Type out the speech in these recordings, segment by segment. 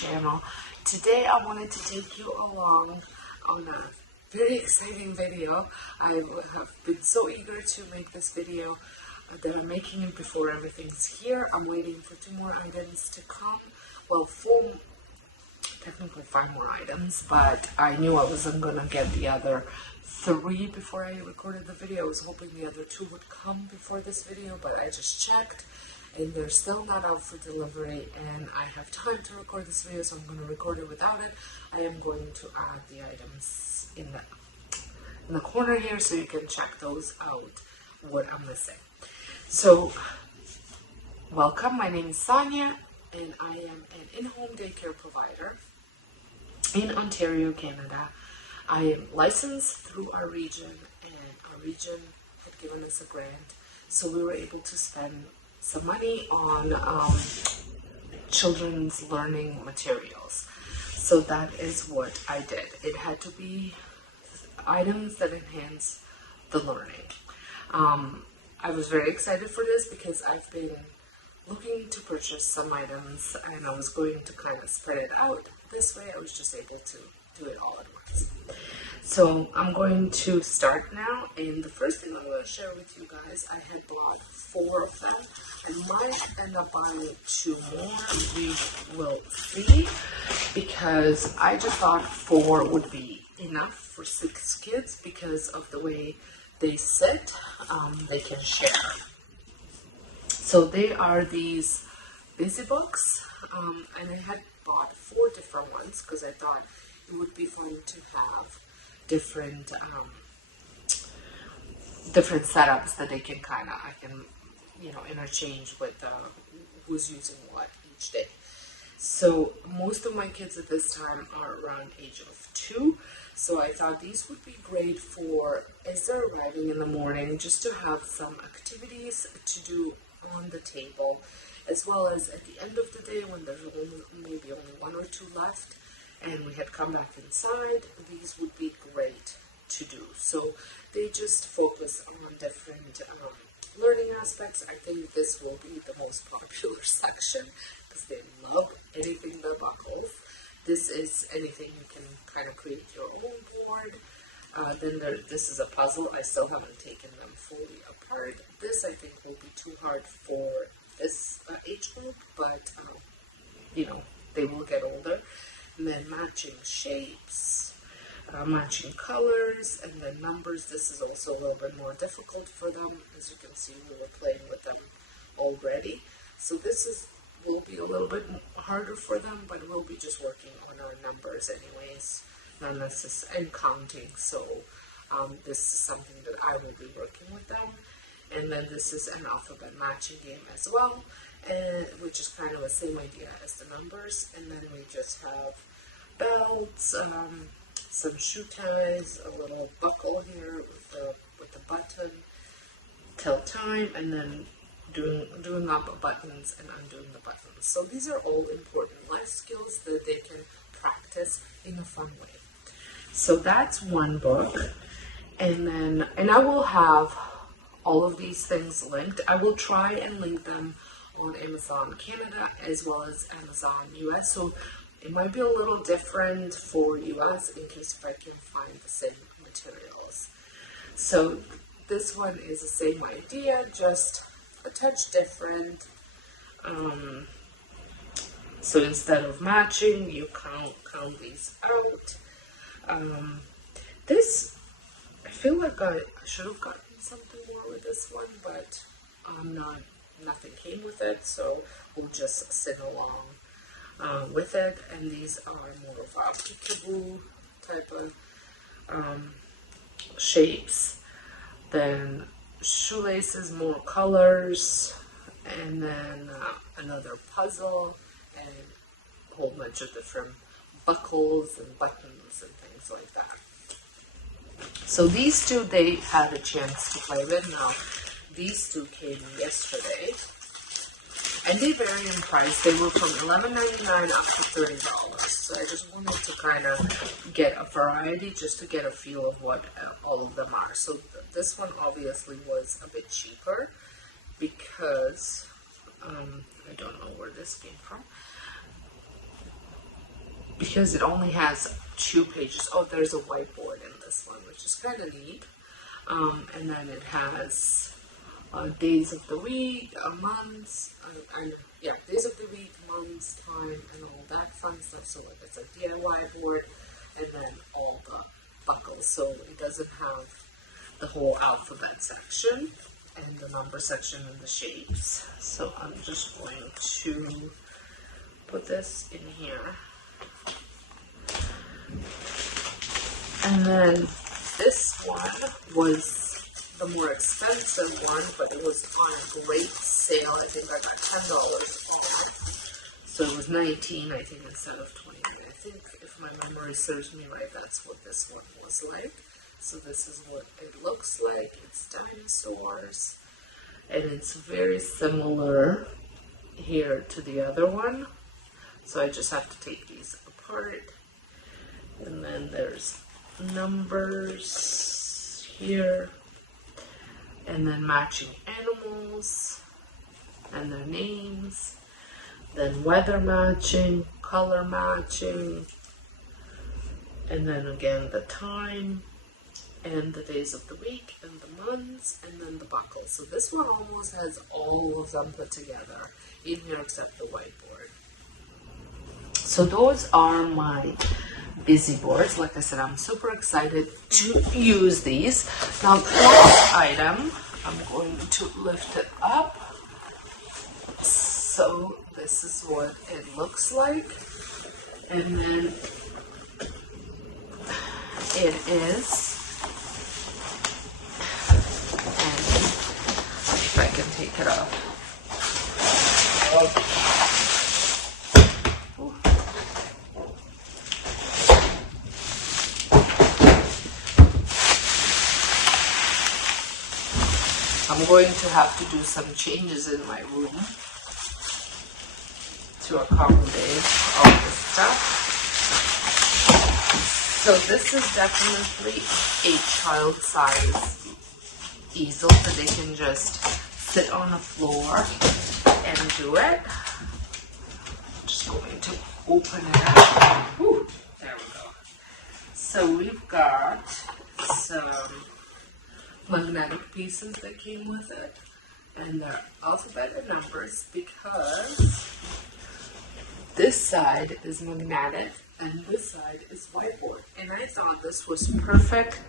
channel. Today I wanted to take you along on a very exciting video. I have been so eager to make this video that I'm making it before everything's here. I'm waiting for 2 more items to come. Well, technically 5 more items, but I knew I wasn't gonna get the other 3 before I recorded the video. I was hoping the other 2 would come before this video, but I just checked and they're still not out for delivery, and I have time to record this video, so I'm going to record it without it. I am going to add the items in the corner here so you can check those out, what I'm missing. So, welcome, my name is Sonja, and I am an in-home daycare provider in Ontario, Canada. I am licensed through our region, and our region had given us a grant, so we were able to spend some money on children's learning materials. So that is what I did. It had to be items that enhance the learning. I was very excited for this because I've been looking to purchase some items and I was going to kind of spread it out. This way I was just able to do it all at once. So I'm going to start now, and the first thing I'm going to share with you guys, I had bought 4 of them. I might end up buying 2 more, we will see, because I just thought 4 would be enough for 6 kids because of the way they sit, they can share. So they are these busy books, and I had bought 4 different ones because I thought it would be fun to have different setups that they can I can interchange with who's using what each day. So most of my kids at this time are around age of 2, so I thought these would be great for as they're arriving in the morning, just to have some activities to do on the table, as well as at the end of the day when there's maybe only 1 or 2 left and we had come back inside, these would be great to do. So they just focus on different learning aspects. I think this will be the most popular section because they love anything that buckles. This is anything you can kind of create your own board. Then this is a puzzle. I still haven't taken them fully apart. This I think will be too hard for this age group, but they will get older. And then matching shapes, matching colors, and then numbers. This is also a little bit more difficult for them. As you can see, we were playing with them already. So this will be a little bit harder for them, but we'll be just working on our numbers anyways, not necessarily, and counting. So this is something that I will be working with them. And then this is an alphabet matching game as well, which is kind of the same idea as the numbers. And then we just have belts, some shoe ties, a little buckle here with the button, tell time, and then doing up buttons and undoing the buttons. So these are all important life skills that they can practice in a fun way. So that's one book, and I will have all of these things linked. I will try and link them on Amazon Canada as well as Amazon US. So it might be a little different for US in case if I can find the same materials. So this one is the same idea, just a touch different. So instead of matching, you count these out. This, I feel like I should have gotten something more with this one, but nothing came with it, so we'll just sit along with it. And these are more of a peekaboo type of shapes. Then shoelaces, more colors, and then another puzzle, and a whole bunch of different buckles and buttons and things like that. So these 2 they had a chance to play with. Now these 2 came yesterday, and they vary in price. They were from $11.99 up to $30. So I just wanted to kind of get a variety, just to get a feel of what all of them are. So this one obviously was a bit cheaper because I don't know where this came from. because it only has 2 pages. Oh, there's a whiteboard in this one, which is kind of neat. And then it has days of the week, months, and yeah, days of the week, months, time, and all that fun stuff. So like it's a DIY board, and then all the buckles. So it doesn't have the whole alphabet section and the number section and the shapes. So I'm just going to put this in here. And then this one was the more expensive one, but it was on a great sale. I think I got $10 off. So it was $19, I think, instead of $29. I think if my memory serves me right, that's what this one was like. So this is what it looks like. It's dinosaurs. And it's very similar here to the other one. So I just have to take these apart. And then there's numbers here. And then matching animals and their names. Then weather matching, color matching. And then again the time. And the days of the week, and the months, and then the buckles. So this one almost has all of them put together, in here except the whiteboard. So those are my busy boards. Like I said, I'm super excited to use these. Now the next item, I'm going to lift it up. So this is what it looks like. And then it is, if I can take it off. I'm going to have to do some changes in my room to accommodate all this stuff. So this is definitely a child size easel that they can just sit on the floor and do it. I'm just going to open it up. Whew, there we go. So we've got some magnetic pieces that came with it, and they're alphabet and numbers because this side is magnetic and this side is whiteboard. And I thought this was perfect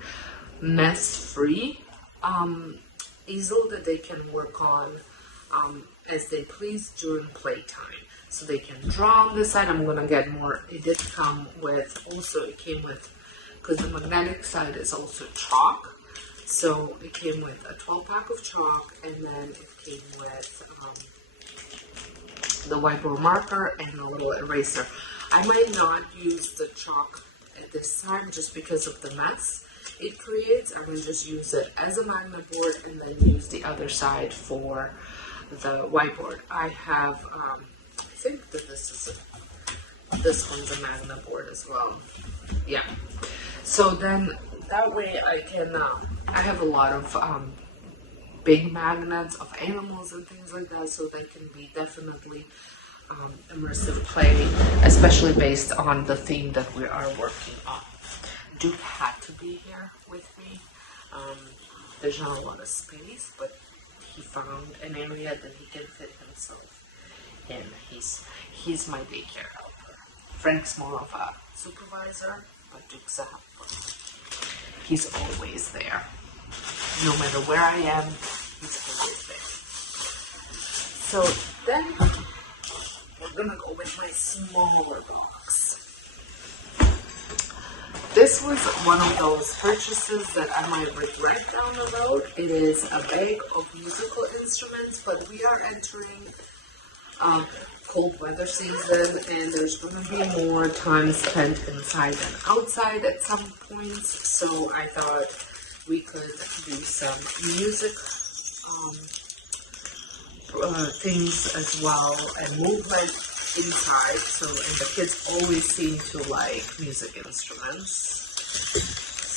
mess-free easel that they can work on as they please during playtime. So they can draw on this side. I'm going to get more. It did come with, also it came with, because the magnetic side is also chalk. So it came with a 12-pack of chalk, and then it came with the whiteboard marker and a little eraser. I might not use the chalk at this time just because of the mess it creates. I'm going to just use it as a magnet board and then use the other side for the whiteboard. I have, I think that this one's a magnet board as well. Yeah. So then that way I can, I have a lot of big magnets of animals and things like that, so they can be definitely immersive play, especially based on the theme that we are working on. Duke had to be here with me. There's not a lot of space, but he found an area that he can fit himself in. He's my daycare helper. Frank's more of a supervisor, but Duke's a helper. He's always there. No matter where I am, he's always there. So then we're gonna go with my smaller box. This was one of those purchases that I might regret down the road. It is a bag of musical instruments, but we are entering cold weather season, and there's going to be more time spent inside than outside at some points. So I thought we could do some music things as well, and movement inside. So, and the kids always seem to like music instruments.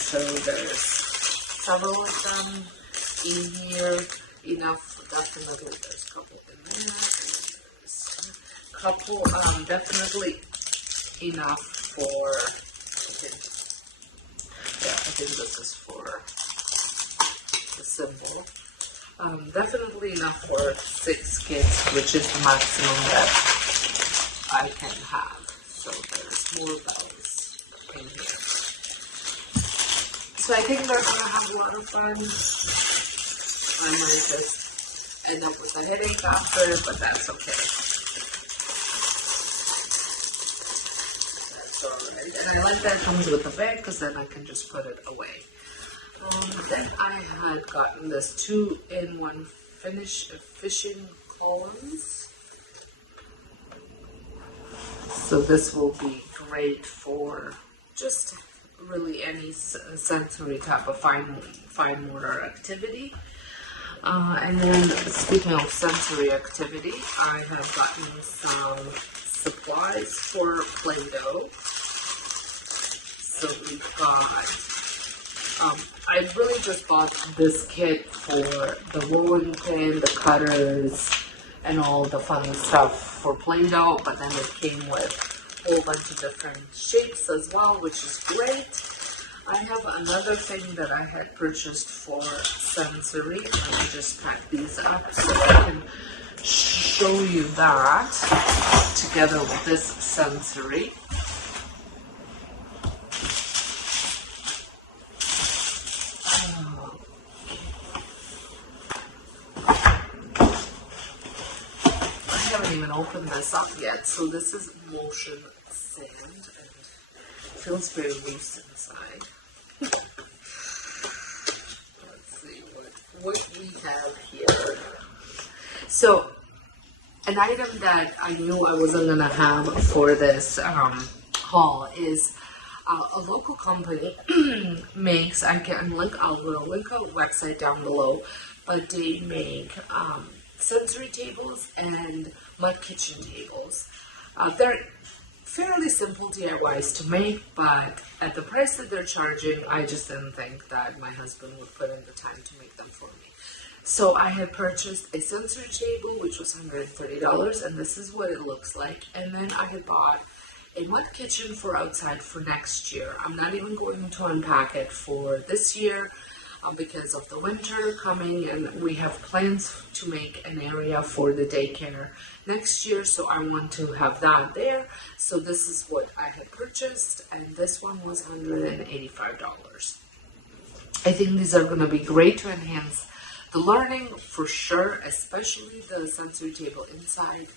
So there's several of them in here. Enough, definitely. There's a couple in there. Definitely enough for, I think this is for the symbol. Definitely enough for 6 kids, which is the maximum that I can have. So there's more bells in here. So I think they're gonna have a lot of fun. I might just end up with a headache after, but that's okay. That's alright. And I like that it comes with a bag because then I can just put it away. Then I had gotten this 2-in-1 fishing columns. So this will be great for just really any sensory type of fine motor activity. And then speaking of sensory activity, I have gotten some supplies for Play-Doh. So we've got I really just bought this kit for the rolling pin, the cutters, and all the fun stuff for Play-Doh, but then it came with a whole bunch of different shapes as well, which is great. I have another thing that I had purchased for sensory. Let me just pack these up so I can show you that together with this sensory. Even open this up yet, so this is motion sand and it feels very loose inside. Let's see what we have here. So an item that I knew I wasn't gonna have for this haul is a local company makes, I'll link a website down below, but they make sensory tables and mud kitchen tables. They're fairly simple DIYs to make, but at the price that they're charging, I just didn't think that my husband would put in the time to make them for me. So I had purchased a sensory table, which was $130, and this is what it looks like. And then I had bought a mud kitchen for outside for next year. I'm not even going to unpack it for this year, because of the winter coming, and we have plans to make an area for the daycare next year, so I want to have that there. So this is what I had purchased, and this one was $185. I think these are going to be great to enhance the learning for sure, especially the sensory table inside.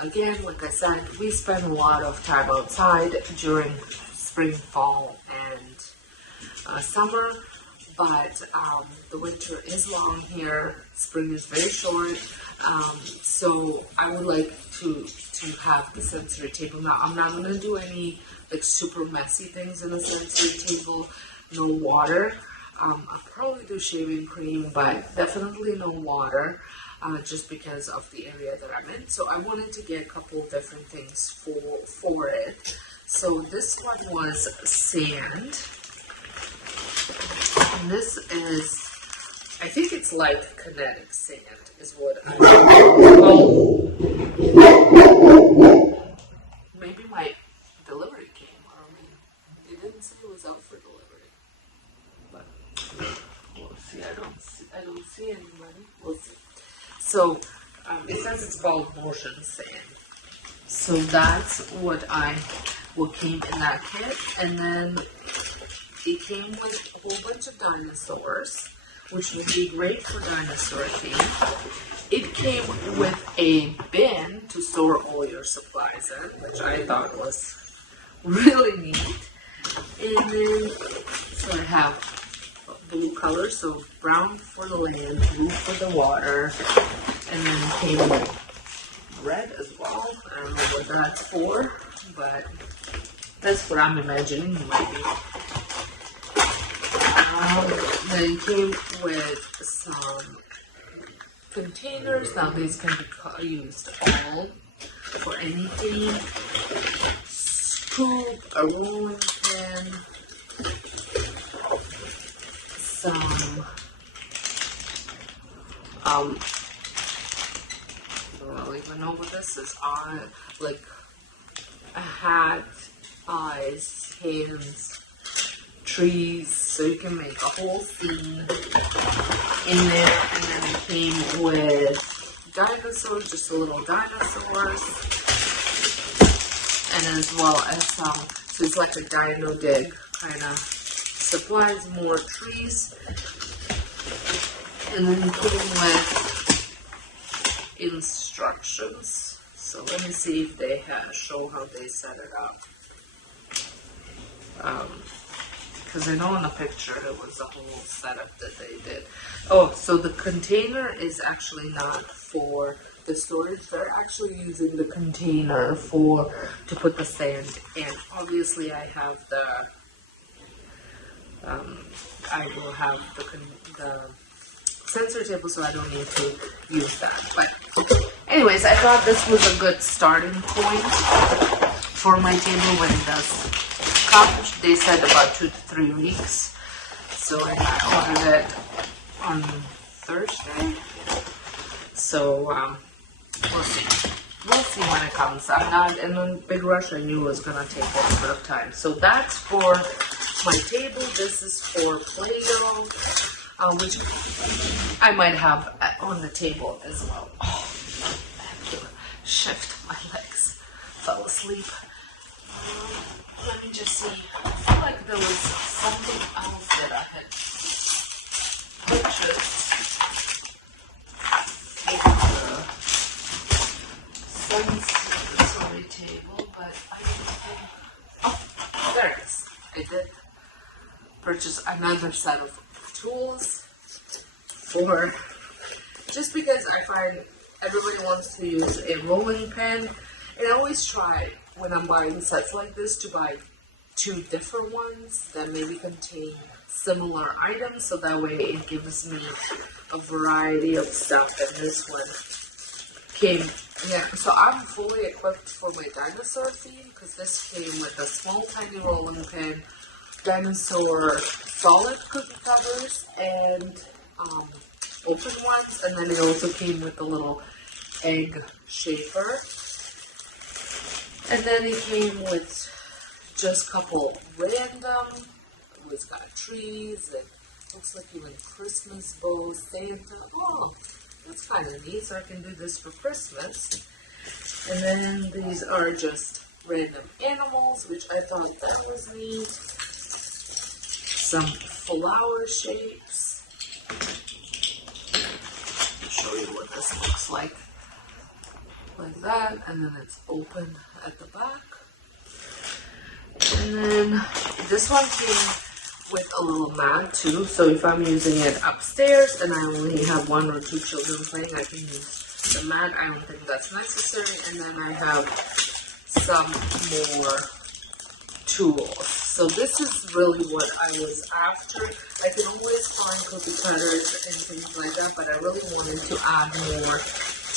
Again, like I said, we spend a lot of time outside during spring, fall, and summer. But the winter is long here, spring is very short, so I would like to have the sensory table. Now, I'm not going to do any like super messy things in the sensory table, no water. I'll probably do shaving cream, but definitely no water, just because of the area that I'm in. So I wanted to get a couple of different things for it. So this one was sand. And this is, I think it's like kinetic sand is what I call. Maybe my delivery came, or it didn't say it was out for delivery. But we'll see. I don't see anybody. We'll see. So it says it's called motion sand. So that's what came in that kit, and then it came with a whole bunch of dinosaurs, which would be great for dinosaur theme. It came with a bin to store all your supplies in, which I thought was really neat. And then, so I have blue color, so brown for the land, blue for the water, and then it came with red as well. I don't know what that's for, but that's what I'm imagining it might be. Then it came with some containers. Now these can be used all for anything. Scoop, a rolling pin, some I don't even know what this is on, like a hat, eyes, hands, trees, so you can make a whole scene in there. And then it came with dinosaurs, just little dinosaurs, and as well as so it's like a dino dig kind of supplies, more trees, and then it came with instructions. So let me see if they show how they set it up. Because I know in the picture it was a whole setup that they did. Oh, so the container is actually not for the storage. They're actually using the container to put the sand in. Obviously, I have I will have the sensor table, so I don't need to use that. But anyways, I thought this was a good starting point for my table when it does come. They said about 2 to 3 weeks. So I ordered it on Thursday. So we'll see. We'll see when it comes. I'm not in a big rush. I knew it was going to take a little bit of time. So that's for my table. This is for Play-Doh, which I might have on the table as well. Oh, I have to shift my legs. Fell asleep. Let me just see. I feel like there was something else that I had purchased. Sensory table, but I don't think. Oh, there it is. I did purchase another set of tools for, just because I find everybody wants to use a rolling pin, and I always try when I'm buying sets like this to buy 2 different ones that maybe contain similar items, so that way it gives me a variety of stuff. And this one came, yeah, so I'm fully equipped for my dinosaur theme, because this came with a small tiny rolling pin, dinosaur solid cookie covers, and open ones, and then it also came with a little egg shaper. And then it came with just a couple random, it's got trees, and looks like even Christmas bows, Santa. Oh, that's kind of neat, so I can do this for Christmas. And then these are just random animals, which I thought that was neat. Some flower shapes. I'll show you what this looks like. Like that, and then it's open at the back. And then this one came with a little mat too, so if I'm using it upstairs and I only have 1 or 2 children playing, I can use the mat. I don't think that's necessary. And then I have some more tools. So this is really what I was after. I can always find cookie cutters and things like that, but I really wanted to add more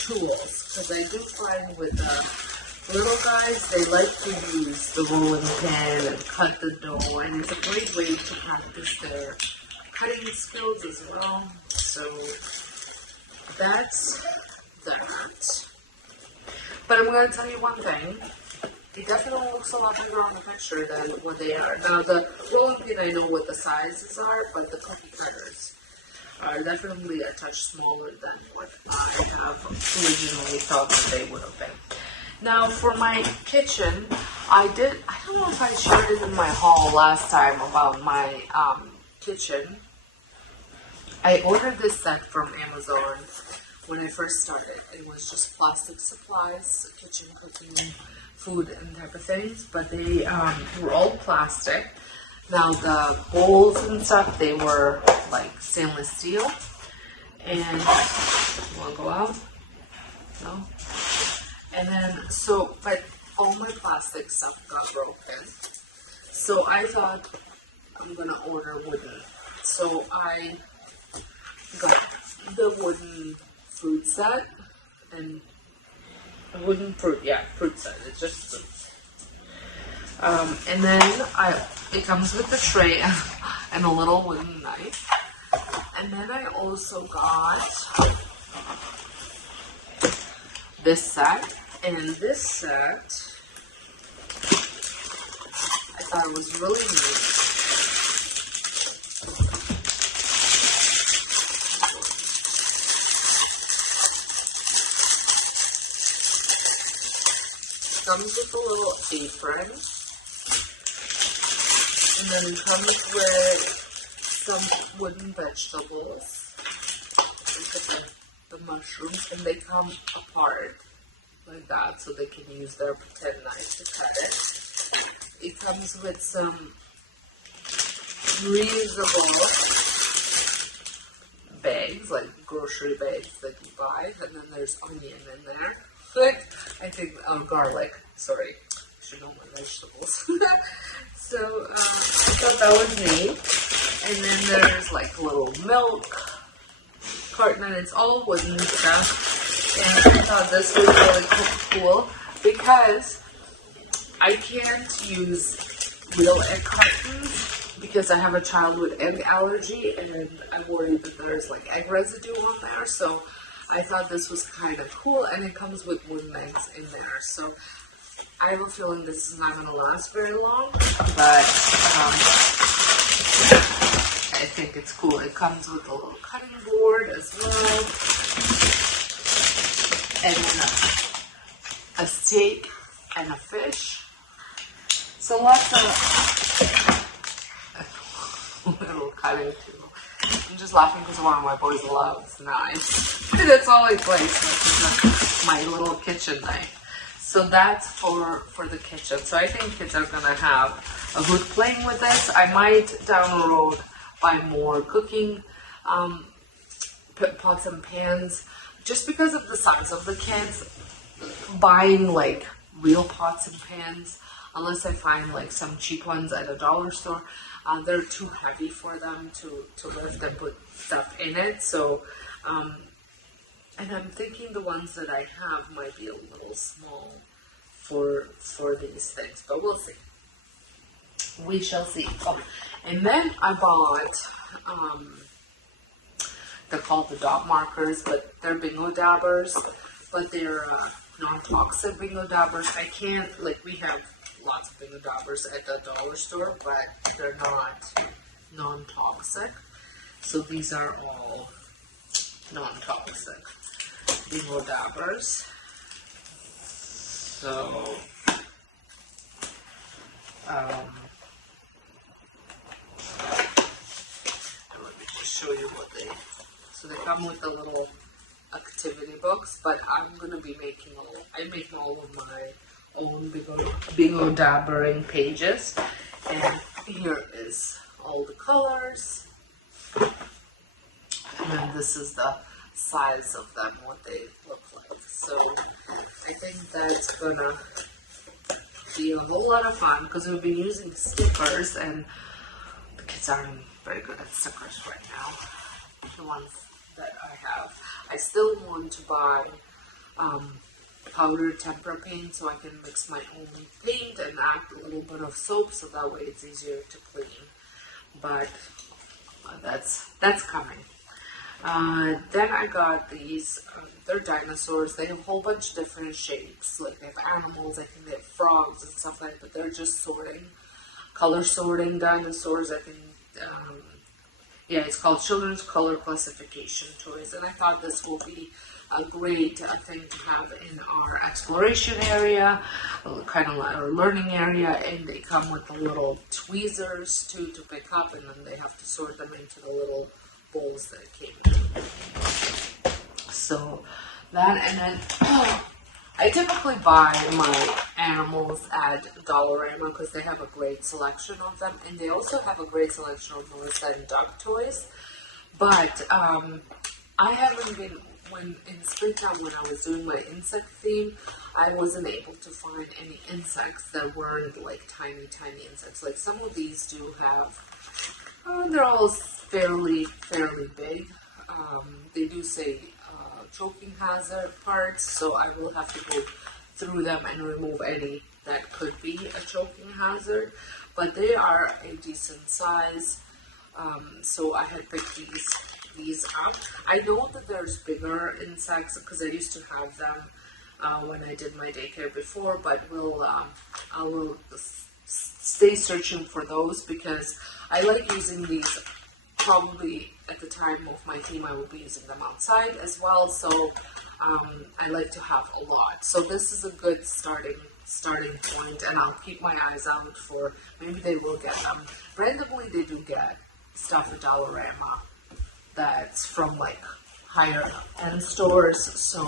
tools, because I do find with the little guys, they like to use the rolling pin and cut the dough, and it's a great way to practice their cutting skills as well. So that's that. But I'm going to tell you one thing. It definitely looks a lot bigger on the picture than what they are. Now the rolling pin, I know what the sizes are, but the cookie cutters are definitely a touch smaller than what I have originally thought that they would have been. Now for my kitchen, I don't know if I shared it in my haul last time about my kitchen. I ordered this set from Amazon when I first started. It was just plastic supplies, kitchen cooking, food and type of things, but they were all plastic. Now the bowls and stuff, they were like stainless steel. And you want to go out? No? And then but all my plastic stuff got broken. So I thought I'm gonna order wooden. So I got the wooden fruit set and wooden fruit set. It's just fruit. And then it comes with a tray and a little wooden knife. And then I also got this set. And this set thought it was really neat. Comes with a little apron, and then it comes with some wooden vegetables. Look at the mushrooms, and they come apart like that, so they can use their pretend knife to cut it. It comes with some reusable bags, like grocery bags that you buy, and then there's onion in there. I think garlic. Sorry, I should know my vegetables. So I thought that was neat. And then there's like a little milk carton, and it's all wooden stuff. And I thought this was really cool because I can't use real egg cartons because I have a child with egg allergy, and I'm worried that there's like egg residue on there. So I thought this was kind of cool, and it comes with wooden eggs in there. So I have a feeling this is not going to last very long, but I think it's cool. It comes with a little cutting board as well, and then a steak and a fish. So lots of little cutting too. I'm just laughing because one of my boys loves knives. That's all he plays with, my little kitchen knife. So that's for the kitchen. So I think kids are going to have a good playing with this. I might down the road buy more cooking pots and pans. Just because of the size of the kids, buying like real pots and pans, unless I find like some cheap ones at a dollar store, they're too heavy for them to lift and put stuff in it. So, and I'm thinking the ones that I have might be a little small for these things, but we'll see. We shall see. Oh, and then I bought, they're called the dot markers, but they're bingo dabbers, but they're non-toxic bingo dabbers. I can't, like, we have lots of bingo dabbers at the dollar store, but they're not non-toxic. So these are all non-toxic bingo dabbers. So, let me just show you what so they come with the little activity books, but I'm going to be making I'm making all of my own bingo dabbering pages, and here is all the colors, and then this is the size of them, what they look like. So I think that's gonna be a whole lot of fun because we've been using stickers, and the kids aren't very good at stickers right now, the ones that I have. I still want to buy powdered tempera paint so I can mix my own paint and add a little bit of soap so that way it's easier to clean. But that's coming. Then I got these, they're dinosaurs. They have a whole bunch of different shapes. Like they have animals, I think they have frogs and stuff like that, but they're just sorting, color sorting dinosaurs. I think, yeah, it's called Children's Color Classification Toys. And I thought this will be a great thing to have in our exploration area, kind of like our learning area. And they come with the little tweezers to pick up, and then they have to sort them into the little bowls that came in. So that, and then I typically buy my animals at Dollarama because they have a great selection of them, and they also have a great selection of Melissa and Doug toys. But I haven't been, in springtime when I was doing my insect theme, I wasn't able to find any insects that weren't like tiny insects. Like some of these do have, they're all fairly big. They do say choking hazard parts, so I will have to go through them and remove any that could be a choking hazard, but they are a decent size. So I had picked these up. I know that there's bigger insects because I used to have them when I did my daycare before, but I will stay searching for those, because I like using these. Probably at the time of my theme, I will be using them outside as well. So I like to have a lot. So this is a good starting point, and I'll keep my eyes out for, maybe they will get them. Randomly, they do get stuff at Dollarama that's from like higher end stores, so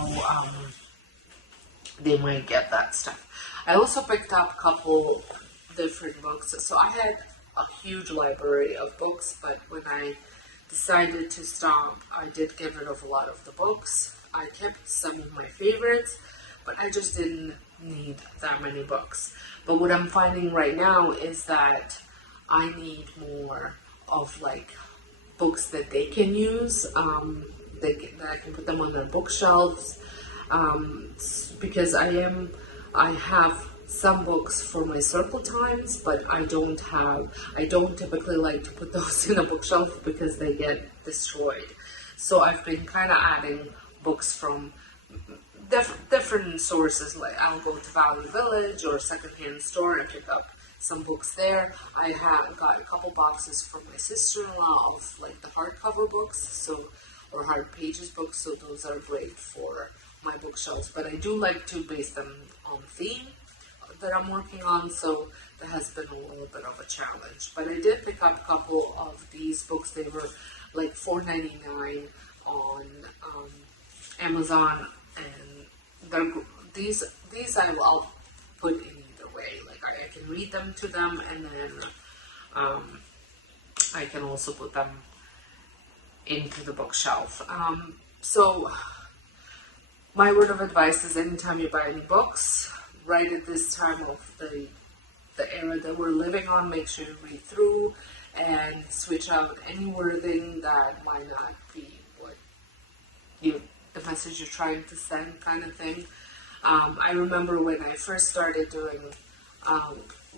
they might get that stuff. I also picked up a couple different books. So I had a huge library of books, but when I decided to stop, I did get rid of a lot of the books. I kept some of my favorites, but I just didn't need that many books. But what I'm finding right now is that I need more of like books that they can use, that I can put them on their bookshelves, because I have some books for my circle times, but I don't typically like to put those in a bookshelf because they get destroyed. So I've been kind of adding books from different sources. Like I'll go to Value Village or secondhand store and pick up some books there. I have got a couple boxes from my sister-in-law of like the hardcover books, or hard pages books, so those are great for my bookshelves. But I do like to base them on theme that I'm working on, so that has been a little bit of a challenge. But I did pick up a couple of these books. They were like $4.99 on Amazon, and these I'll put in either way. Like I can read them to them, and then I can also put them into the bookshelf. So my word of advice is, anytime you buy any books, right at this time of the era that we're living on, make sure you read through and switch out any wording that might not be what the message you're trying to send, kind of thing. I remember when I first started doing,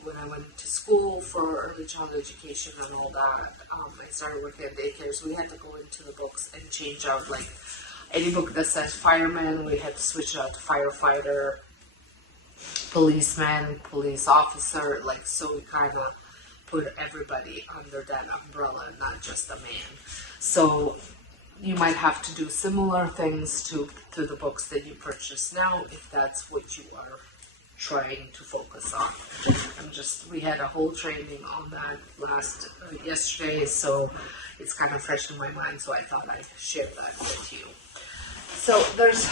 when I went to school for early childhood education and all that, I started working at daycare, so we had to go into the books and change out, like, any book that says fireman, we had to switch it out to firefighter, policeman, police officer, like, so we kind of put everybody under that umbrella, not just a man. So you might have to do similar things to the books that you purchase now, if that's what you are trying to focus on. We had a whole training on that yesterday, so it's kind of fresh in my mind, so I thought I'd share that with you. So there's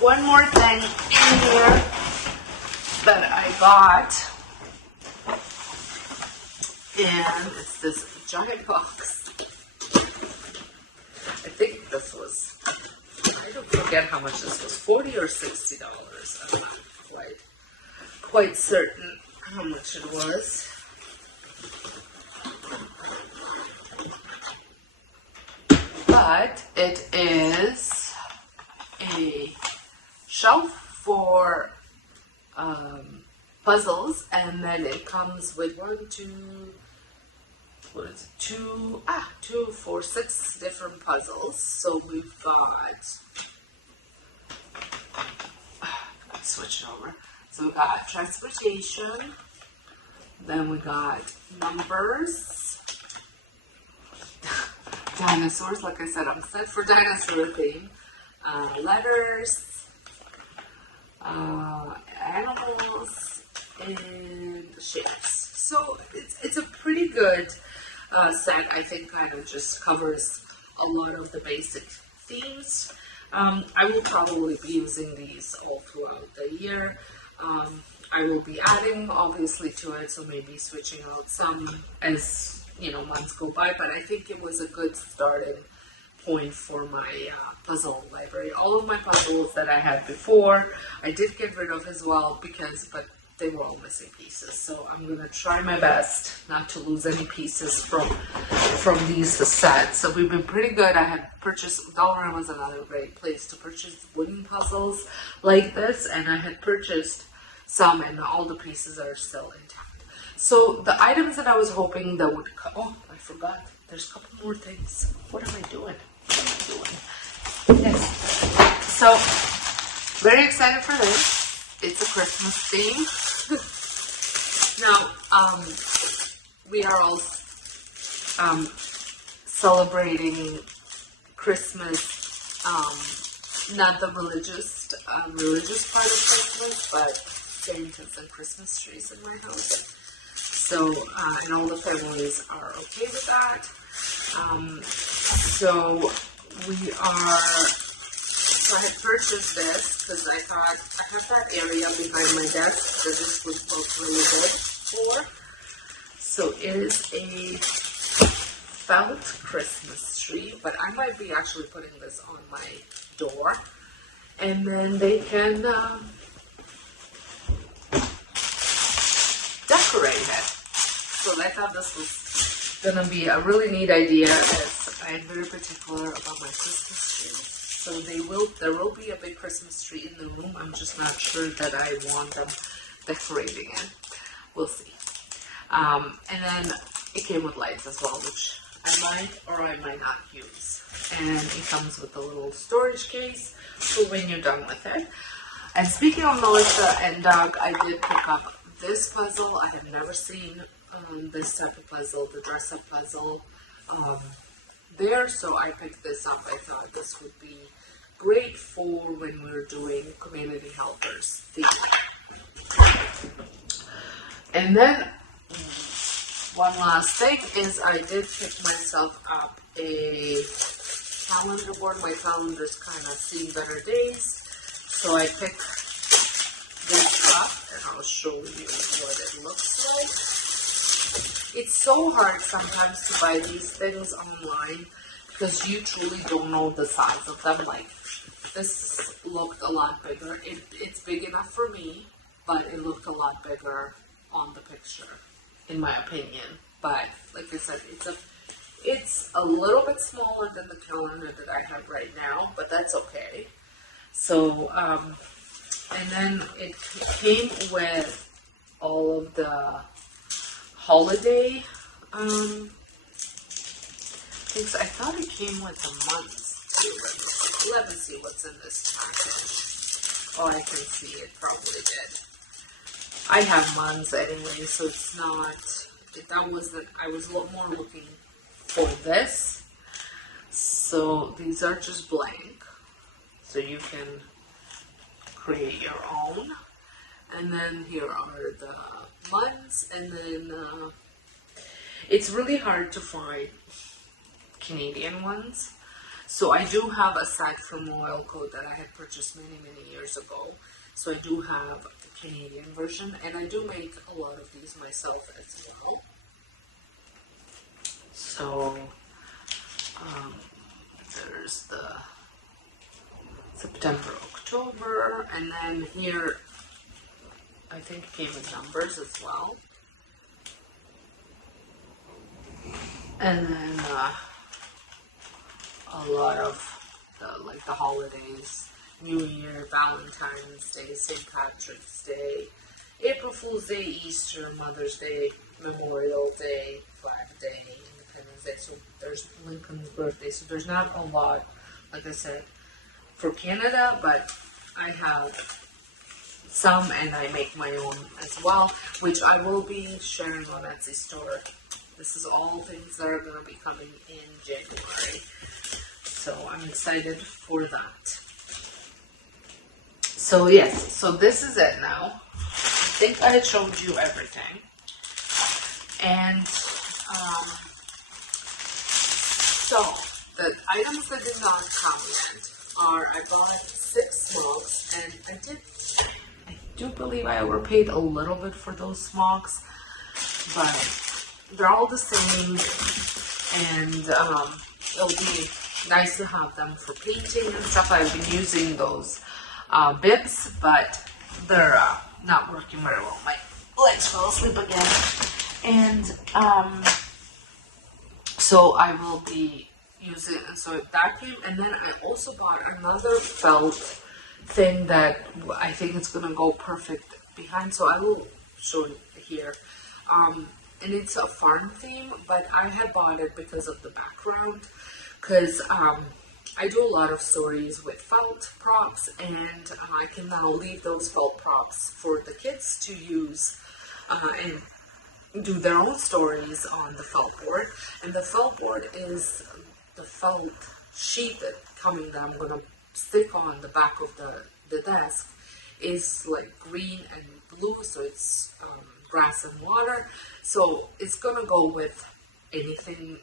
one more thing in here that I got, and it's this giant box. I think this was, I don't forget how much this was, $40 or $60. I'm not quite certain how much it was. But it is a shelf for puzzles, and then it comes with 2, 4, 6 different puzzles. So we've got, switch it over. So we got transportation, then we got numbers, dinosaurs. Like I said, I'm set for dinosaur theme. Letters, animals, and shapes. So it's a pretty good set. I think kind of just covers a lot of the basic themes. I will probably be using these all throughout the year. I will be adding obviously to it, so maybe switching out some as months go by, but I think it was a good starting point for my puzzle library. All of my puzzles that I had before, I did get rid of as well, but they were all missing pieces. So I'm gonna try my best not to lose any pieces from these sets. So we've been pretty good. I had purchased, Dollarama was another great place to purchase wooden puzzles like this, and I had purchased some, and all the pieces are still intact. So the items that I was hoping that would oh, I forgot. There's a couple more things. What am I doing? Yes. So, very excited for this. It's a Christmas theme. Now, we are all celebrating Christmas, not the religious part of Christmas, but Santas and Christmas trees in my house. So, and all the families are okay with that. So I had purchased this because I thought I have that area behind my desk that this would look really good for. So it is a felt Christmas tree, but I might be actually putting this on my door, and then they can decorate it. So I thought this was gonna be a really neat idea, as I am very particular about my Christmas trees. So there will be a big Christmas tree in the room. I'm just not sure that I want them decorating it. We'll see. And then it came with lights as well, which I might or I might not use. And it comes with a little storage case for when you're done with it. And speaking of Melissa and Doug, I did pick up this puzzle. I have never seen this type of puzzle, the dress-up puzzle, there. So I picked this up. I thought this would be great for when we're doing community helpers theme. And then one last thing is I did pick myself up a calendar board. My calendar's kind of seeing better days. So I picked this up and I'll show you what it looks like. It's so hard sometimes to buy these things online because you truly don't know the size of them. Like, this looked a lot bigger. It's big enough for me, but it looked a lot bigger on the picture, in my opinion. But like I said, it's a little bit smaller than the calendar that I have right now, but that's okay. So, and then it came with all of the holiday things. I thought it came with the months too. Let me see what's in this package. Oh, I can see it probably did. I have months anyway, so it's not, that wasn't, I was more looking for this. So these are just blank, so you can create your own. And then here are the months, and then it's really hard to find Canadian ones. So I do have a set from Royal Code that I had purchased many years ago. So I do have the Canadian version, and I do make a lot of these myself as well. So there's the September, October, and then here I think it came with numbers as well. And then a lot of the holidays, New Year, Valentine's Day, St. Patrick's Day, April Fool's Day, Easter, Mother's Day, Memorial Day, Flag Day, Independence Day. So there's Lincoln's birthday. So there's not a lot, like I said, for Canada, but I have some, and I make my own as well, which I will be sharing on Etsy store. This is all things that are going to be coming in January. So I'm excited for that. So yes, so this is it now. I think I had showed you everything. And so the items that did not come yet are, I bought 6 mugs, and I do believe I overpaid a little bit for those smocks, but they're all the same, and it'll be nice to have them for painting and stuff. I've been using those bibs, but they're not working very well. My legs fell asleep again, and so I will be using, and so that came, and then I also bought another felt thing that I think it's gonna go perfect behind, so I will show you here. And it's a farm theme, but I had bought it because of the background, because I do a lot of stories with felt props, and I can now leave those felt props for the kids to use and do their own stories on the felt board. And the felt board is the felt sheet that I'm gonna stick on the back of the desk is like green and blue, so it's grass and water. So it's gonna go with anything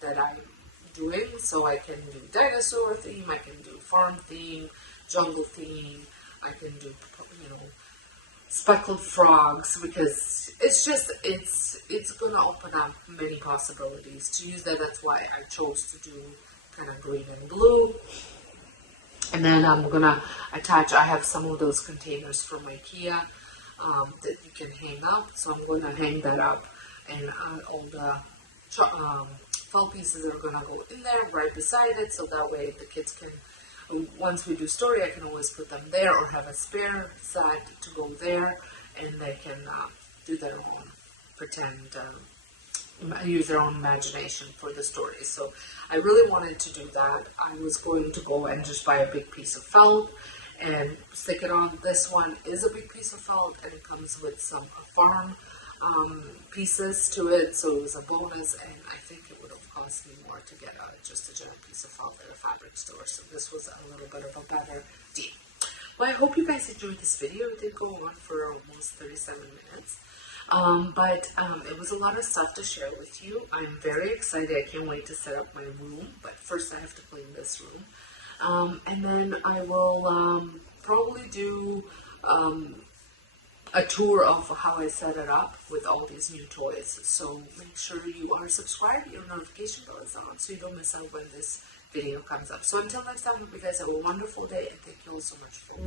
that I'm doing. So I can do dinosaur theme, I can do farm theme, jungle theme, I can do, you know, speckled frogs, because it's gonna open up many possibilities to use that. That's why I chose to do kind of green and blue. And then I'm gonna attach, I have some of those containers from IKEA that you can hang up, so I'm gonna hang that up, and all the felt pieces are gonna go in there right beside it, so that way the kids can, once we do story, I can always put them there, or have a spare set to go there, and they can do their own pretend, use their own imagination for the story. So I really wanted to do that. I was going to go and just buy a big piece of felt and stick it on. This one is a big piece of felt, and it comes with some farm pieces to it, so it was a bonus, and I think it would have cost me more to get just a general piece of felt at a fabric store, so this was a little bit of a better deal. Well, I hope you guys enjoyed this video. It did go on for almost 37 minutes. But it was a lot of stuff to share with you. I'm very excited. I can't wait to set up my room, but first I have to clean this room. And then I will probably do a tour of how I set it up with all these new toys. So make sure you are subscribed, your notification bell is on, so you don't miss out when this video comes up. So until next time, hope you guys have a wonderful day, and thank you all so much for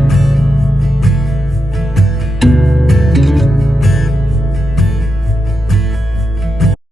watching.